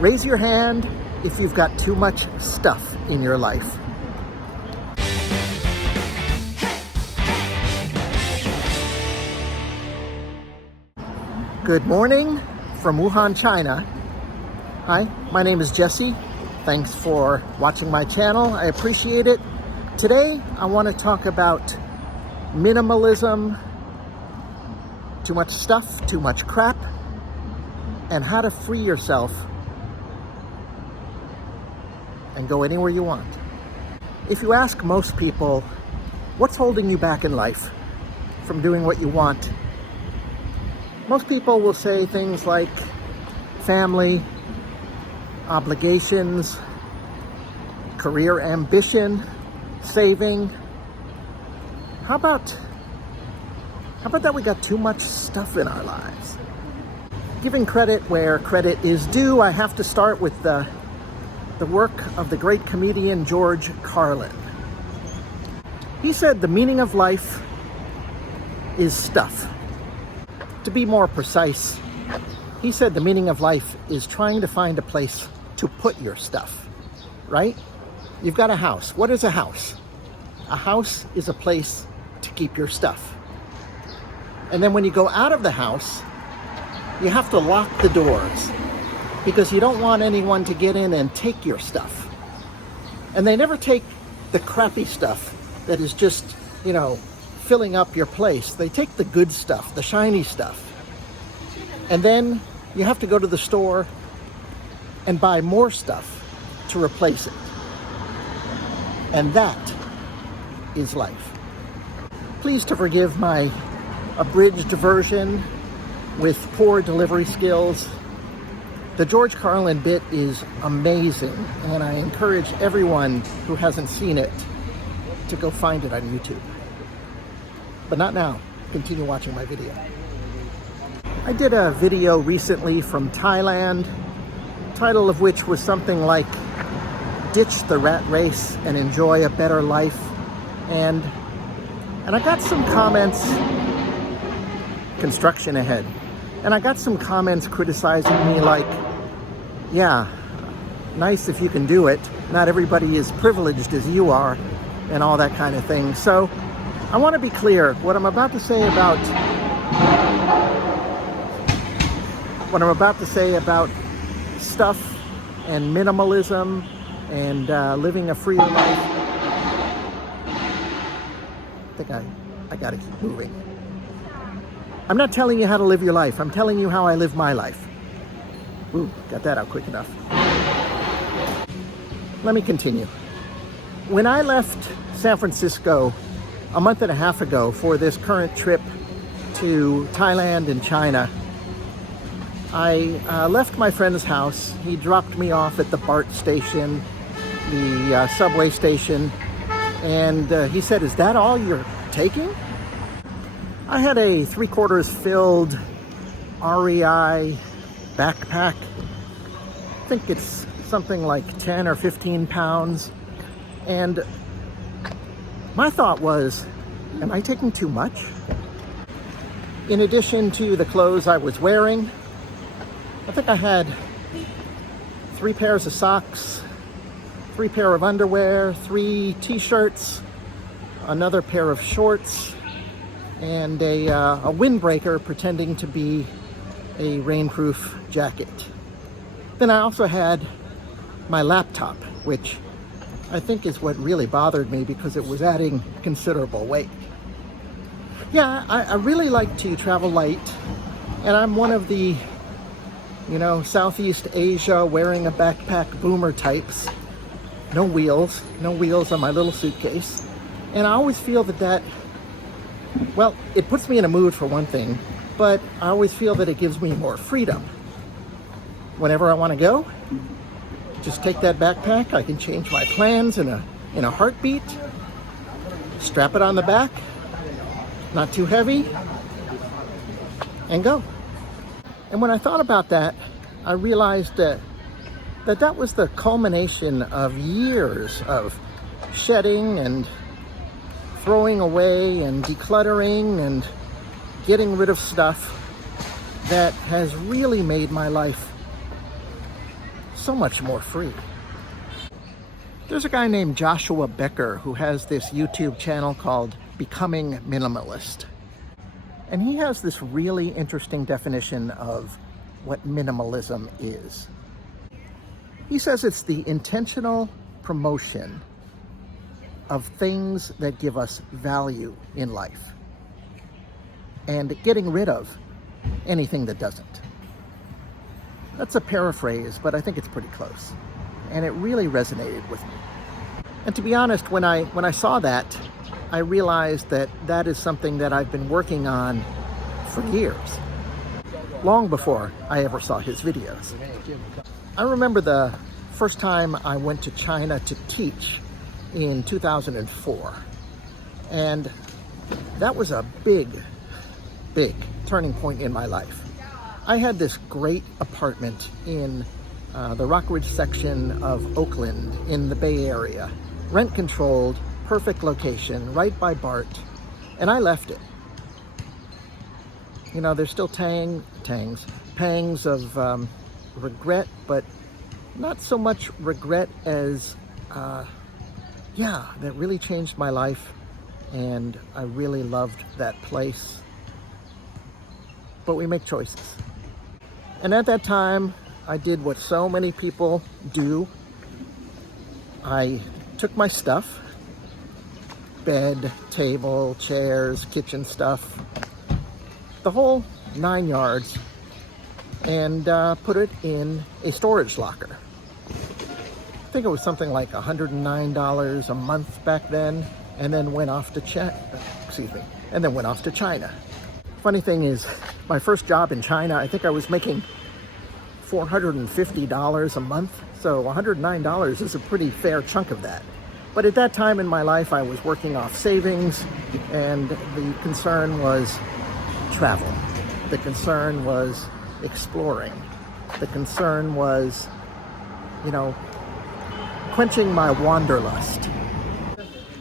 Raise your hand if you've got too much stuff in your life. Good morning from Wuhan, China. Hi, my name is Jesse. Thanks for watching my channel. I appreciate it. Today, I want to talk about minimalism, too much stuff, too much crap, and how to free yourself and go anywhere you want. If you ask most people, what's holding you back in life from doing what you want? Most people will say things like family, obligations, career ambition, saving. How about that we got too much stuff in our lives? Giving credit where credit is due, I have to start with the work of the great comedian George Carlin. He said the meaning of life is stuff. To be more precise, he said the meaning of life is trying to find a place to put your stuff, right? You've got a house. What is a house? A house is a place to keep your stuff. And then when you go out of the house, you have to lock the doors because you don't want anyone to get in and take your stuff. And they never take the crappy stuff that is just, filling up your place. They take the good stuff, the shiny stuff. And then you have to go to the store and buy more stuff to replace it. And that is life. Please to forgive my abridged version with poor delivery skills. The George Carlin bit is amazing, and I encourage everyone who hasn't seen it to go find it on YouTube. But not now. Continue watching my video. I did a video recently from Thailand, title of which was something like Ditch the Rat Race and Enjoy a Better Life. And I got some comments, construction ahead, and I got some comments criticizing me like, yeah, nice if you can do it. Not everybody is privileged as you are, and all that kind of thing. So I want to be clear. What I'm about to say about stuff and minimalism and living a freer life, I think I gotta keep moving. I'm not telling you how to live your life. I'm telling you how I live my life. Ooh, got that out quick enough. Let me continue. When I left San Francisco a month and a half ago for this current trip to Thailand and China, I left my friend's house. He dropped me off at the BART station, the subway station, and he said, "Is that all you're taking?" I had a 3/4 filled REI backpack. I think it's something like 10 or 15 pounds. And my thought was, am I taking too much? In addition to the clothes I was wearing, I think I had 3 pairs of socks, 3 pair of underwear, 3 t-shirts, another pair of shorts, and a windbreaker pretending to be a rainproof jacket. Then I also had my laptop, which I think is what really bothered me because it was adding considerable weight. Yeah, I really like to travel light, and I'm one of the, Southeast Asia wearing a backpack boomer types. No wheels on my little suitcase. And I always feel that, well, it puts me in a mood for one thing, but I always feel that it gives me more freedom. Whenever I want to go, just take that backpack. I can change my plans in a heartbeat. Strap it on the back, not too heavy, and go. And when I thought about that, I realized that was the culmination of years of shedding and throwing away and decluttering and getting rid of stuff that has really made my life so much more free. There's a guy named Joshua Becker who has this YouTube channel called Becoming Minimalist. And he has this really interesting definition of what minimalism is. He says it's the intentional promotion of things that give us value in life and getting rid of anything that doesn't. That's a paraphrase, but I think it's pretty close. And it really resonated with me. And to be honest, when I saw that, I realized that that is something that I've been working on for years, long before I ever saw his videos. I remember the first time I went to China to teach in 2004. And that was a big turning point in my life. I had this great apartment in the Rockridge section of Oakland in the Bay Area. Rent controlled, perfect location, right by BART, and I left it. You know, there's still pangs of regret, but not so much regret as, that really changed my life, and I really loved that place. But we make choices. And at that time, I did what so many people do. I took my stuff, bed, table, chairs, kitchen stuff, the whole 9 yards, and put it in a storage locker. I think it was something like $109 a month back then, and then went off to China. Funny thing is, my first job in China, I think I was making $450 a month, so $109 is a pretty fair chunk of that. But at that time in my life, I was working off savings, and the concern was travel. The concern was exploring. The concern was, quenching my wanderlust.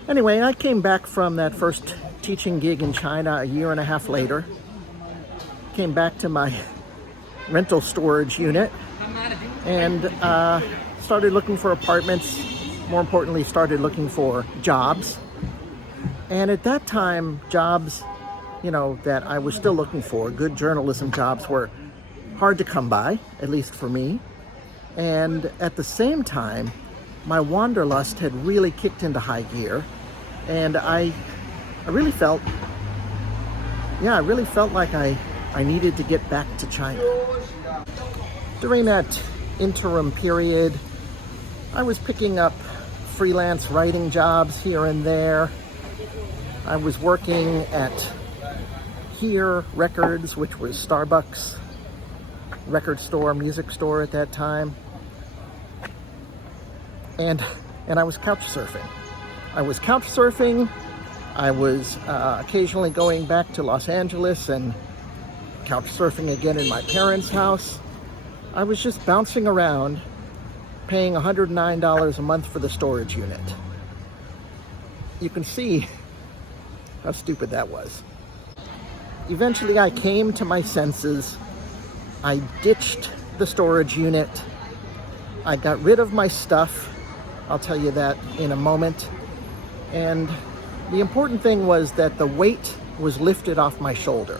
Anyway, I came back from that first teaching gig in China a year and a half later. Came back to my rental storage unit and started looking for apartments. More importantly, started looking for jobs. And at that time, jobs, that I was still looking for, good journalism jobs, were hard to come by, at least for me. And at the same time, my wanderlust had really kicked into high gear. And I really felt like I needed to get back to China. During that interim period, I was picking up freelance writing jobs here and there. I was working at Here Records, which was Starbucks record store, music store at that time. And I was couch surfing. I was occasionally going back to Los Angeles and couch surfing again in my parents' house. I was just bouncing around, paying $109 a month for the storage unit. You can see how stupid that was. Eventually I came to my senses. I ditched the storage unit. I got rid of my stuff. I'll tell you that in a moment. And the important thing was that the weight was lifted off my shoulder.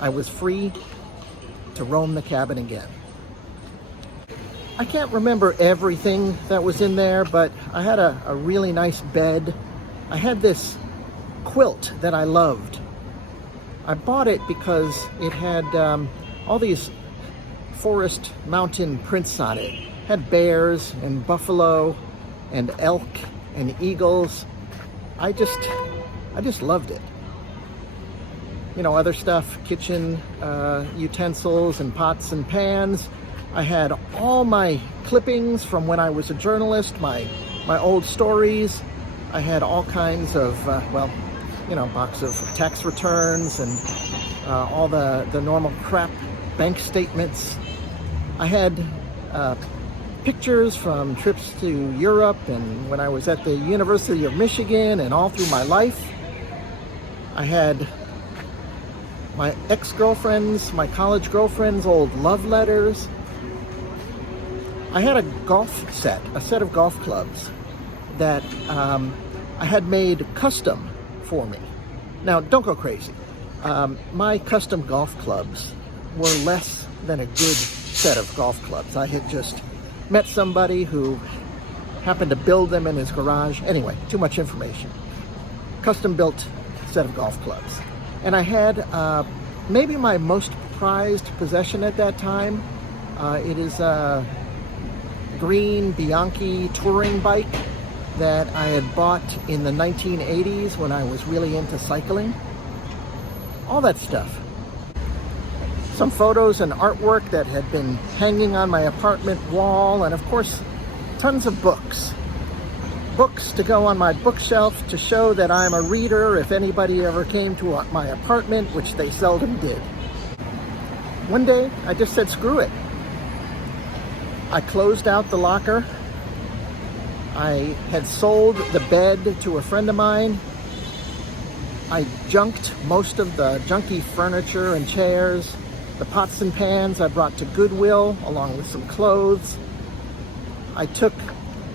I was free to roam the cabin again. I can't remember everything that was in there, but I had a really nice bed. I had this quilt that I loved. I bought it because it had all these forest mountain prints on it. It had bears and buffalo and elk and eagles. I just loved it. Other stuff, kitchen utensils and pots and pans. I had all my clippings from when I was a journalist, my old stories. I had all kinds of, box of tax returns and all the normal crap, bank statements. I had pictures from trips to Europe and when I was at the University of Michigan and all through my life. I had my ex-girlfriend's, my college girlfriend's old love letters. I had a golf set, a set of golf clubs that I had made custom for me. Now, don't go crazy. My custom golf clubs were less than a good set of golf clubs. I had just met somebody who happened to build them in his garage. Anyway, too much information. Custom built set of golf clubs. And I had maybe my most prized possession at that time. It is a green Bianchi touring bike that I had bought in the 1980s when I was really into cycling. All that stuff. Some photos and artwork that had been hanging on my apartment wall, and of course, tons of books. Books to go on my bookshelf to show that I'm a reader if anybody ever came to my apartment, which they seldom did. One day, I just said, screw it. I closed out the locker. I had sold the bed to a friend of mine. I junked most of the junky furniture and chairs. The pots and pans I brought to Goodwill, along with some clothes. I took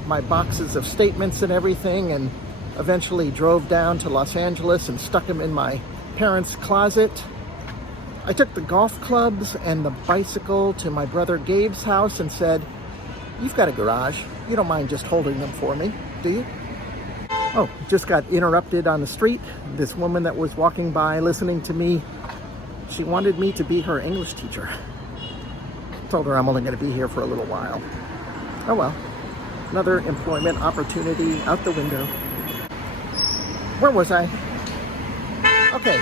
my boxes of statements and everything and eventually drove down to Los Angeles and stuck them in my parents' closet. I took the golf clubs and the bicycle to my brother Gabe's house and said, "You've got a garage. You don't mind just holding them for me, do you?" Oh, just got interrupted on the street. This woman that was walking by listening to me, she wanted me to be her English teacher. Told her I'm only going to be here for a little while. Oh well, another employment opportunity out the window. Where was I? Okay.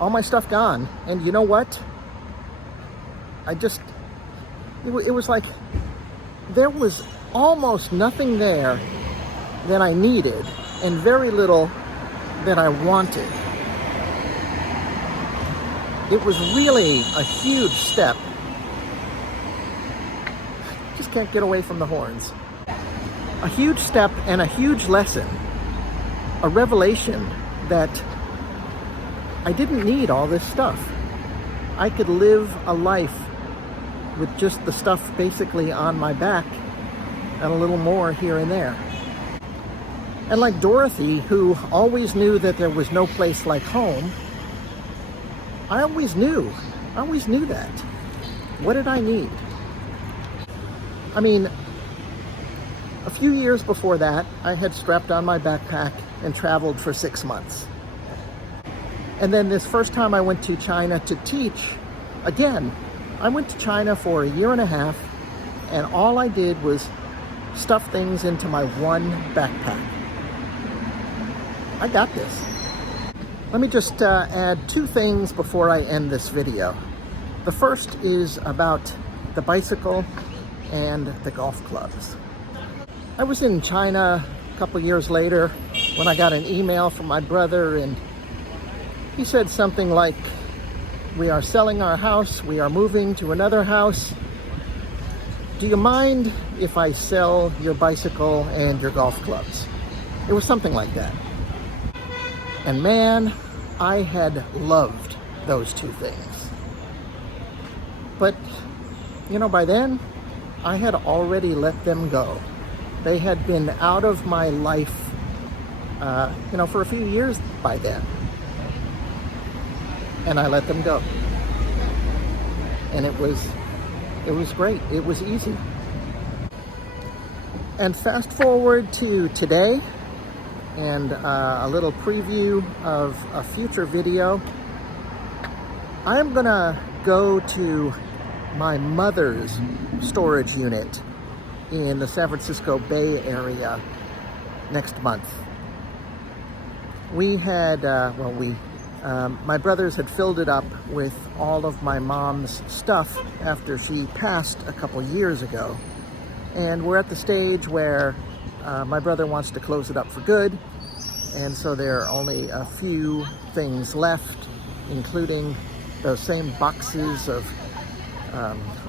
All my stuff gone. And you know what? It was like there was almost nothing there that I needed and very little that I wanted. It was really a huge step. Just can't get away from the horns. A huge step and a huge lesson. A revelation that I didn't need all this stuff. I could live a life with just the stuff basically on my back and a little more here and there. And like Dorothy, who always knew that there was no place like home, I always knew that. What did I need? I mean, a few years before that, I had strapped on my backpack and traveled for 6 months. And then this first time I went to China to teach, again, I went to China for a year and a half, and all I did was stuff things into my one backpack. I got this. Let me just add 2 things before I end this video. The first is about the bicycle and the golf clubs. I was in China a couple years later when I got an email from my brother, and he said something like, "We are selling our house, we are moving to another house. Do you mind if I sell your bicycle and your golf clubs?" It was something like that. And man, I had loved those 2 things. But, you know, by then, I had already let them go. They had been out of my life, for a few years by then. And I let them go. And it was great. It was easy. And fast forward to today, and a little preview of a future video. I'm gonna go to my mother's storage unit in the San Francisco Bay Area next month. We had, my brothers had filled it up with all of my mom's stuff after she passed a couple years ago. And we're at the stage where my brother wants to close it up for good. And so there are only a few things left, including those same boxes of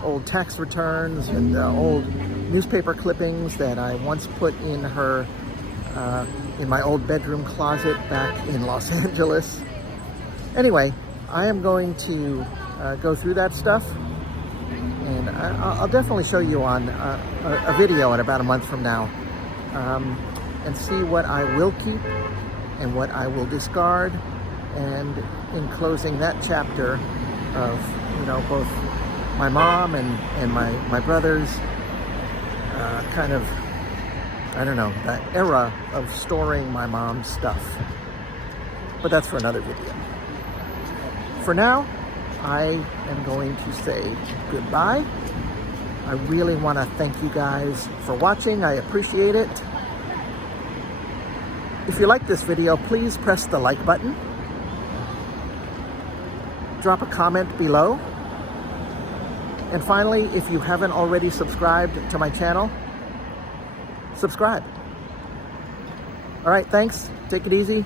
old tax returns and old newspaper clippings that I once put in my old bedroom closet back in Los Angeles. Anyway, I am going to go through that stuff, and I'll definitely show you on a video in about a month from now, and see what I will keep and what I will discard. And in closing that chapter of, both my mom and my brothers, kind of, I don't know, that era of storing my mom's stuff. But that's for another video. For now, I am going to say goodbye. I really want to thank you guys for watching. I appreciate it. If you like this video, please press the like button. Drop a comment below. And finally, if you haven't already subscribed to my channel, subscribe. All right, thanks. Take it easy.